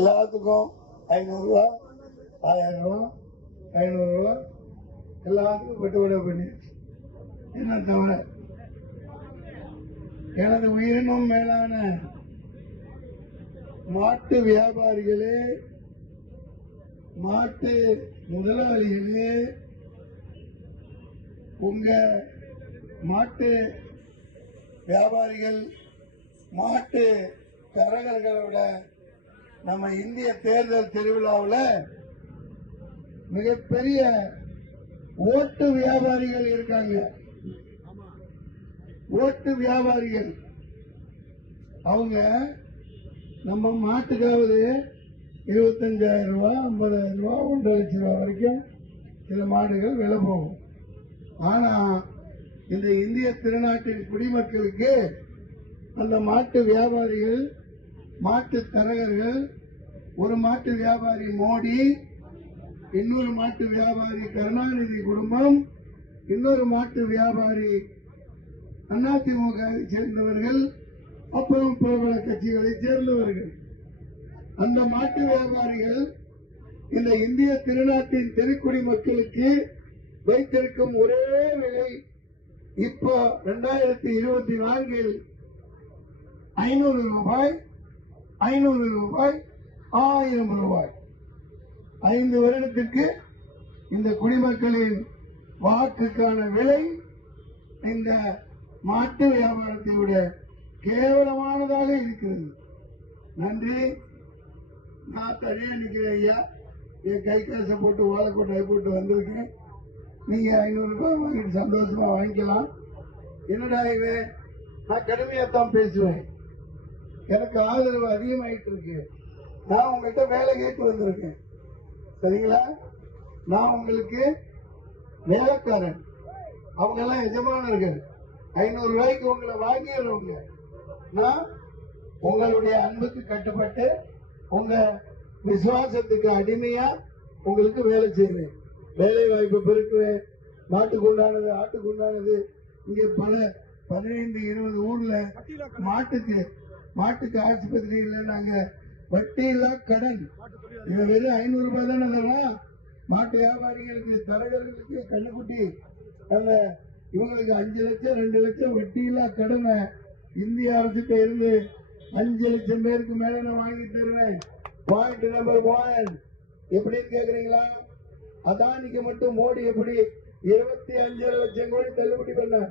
எல்லாத்துக்கும் ஐநூறுரூவா ஆயிரம் ரூபா ஐநூறுரூவா எல்லாத்துக்கும் பெட்டுவிட பண்ணி என்ன தவிர எனது உயிரினும் மேலான மாட்டு வியாபாரிகளே மாட்டு முதலாளிகளே உங்க மாட்டு வியாபாரிகள் மாட்டு தரகர்களோட நம்ம இந்திய தேர்தல் திருவிழாவில் மிகப்பெரிய ஓட்டு வியாபாரிகள் இருக்காங்க. ஓட்டு வியாபாரிகள். அவங்க நம்ம மாட்டுக்காவது இருபத்தஞ்சாயிரம் ரூபா ஐம்பதாயிரம் ரூபா ஒன்றரை லட்சம் ரூபா வரைக்கும் சில மாடுகள் விலை போகும். ஆனா இந்த இந்திய திருநாட்டின் குடிமக்களுக்கு அந்த மாட்டு வியாபாரிகள் மாட்டு தரகர்கள் ஒரு மாட்டு வியாபாரி மோடி இன்னொரு மாட்டு வியாபாரி கருணாநிதி குடும்பம் இன்னொரு மாட்டு வியாபாரி அதிமுக சேர்ந்தவர்கள் அப்புறம் பிரபல கட்சிகளை சேர்ந்தவர்கள். அந்த மாட்டு வியாபாரிகள் இந்த இந்திய திருநாட்டின் தெருக்குடி மக்களுக்கு வைத்திருக்கும் ஒரே விலை இப்போ ரெண்டாயிரத்தி இருபத்தி நான்கில் ஐநூறு ரூபாய் ஐநூறு ரூபாய் ஆயிரம் ரூபாய். ஐந்து வருடத்திற்கு இந்த குடிமக்களின் வாக்குக்கான விலை இந்த மாட்டு வியாபாரத்தை விட கேவலமானதாக இருக்கிறது. நன்றி. நான் தனியா நிற்கிறேன் ஐயா. என் கை காசை போட்டு ஓலக்கோட்டை போட்டு வந்திருக்கேன் நீங்க ஐநூறு ரூபாய் வாங்கிட்டு சந்தோஷமா வாங்கிக்கலாம். என்னடா இவன் நான் கடுமையாக தான் பேசுவேன். எனக்கு ஆதரவு அதிகமாயிட்டு இருக்கு நான் உங்கள்கிட்ட வேலை கேட்டு வந்திருக்கேன். சரிங்களா? நான் உங்களுக்கு வேலைக்காரன். அவங்க எல்லாம் எஜமானர்கள். ஐநூறு ரூபாய்க்கு உங்களை வாங்கிடுறவங்க. நான் உங்களுடைய அன்புக்கு கட்டுப்பட்டு உங்க விசுவாசத்துக்கு அடிமையா உங்களுக்கு வேலை செய்வேன். வேலை வாய்ப்பு பெருக்குவேன். மாட்டுக்கு உண்டானது ஆட்டுக்கு உண்டானது. இங்கே பல பதினைந்து இருபது ஊர்ல மாட்டுக்கு மாட்டுக்கு ஆஸ்பத்திரியில நாங்க வட்டி இல்லா கடன். இவ வெறும் ஐநூறு ரூபாய் தானே தரலாம் மாட்டு வியாபாரிகளுக்கு தரகர்களுக்கு கண்ணுக்குட்டி அந்த இவங்களுக்கு அஞ்சு லட்சம் ரெண்டு லட்சம் வட்டி இல்லா கடனை இந்திய அரசுக்கு இருந்து அஞ்சு லட்சம் பேருக்கு மேல நான் வாங்கி தருவேன். பாயிண்ட் நம்பர் ஒன் எப்படின்னு கேக்குறீங்களா? அதானிக்கு மட்டும் மோடி எப்படி இருபத்தி அஞ்சு லட்சம் கோடி தள்ளுபடி பண்ணார்?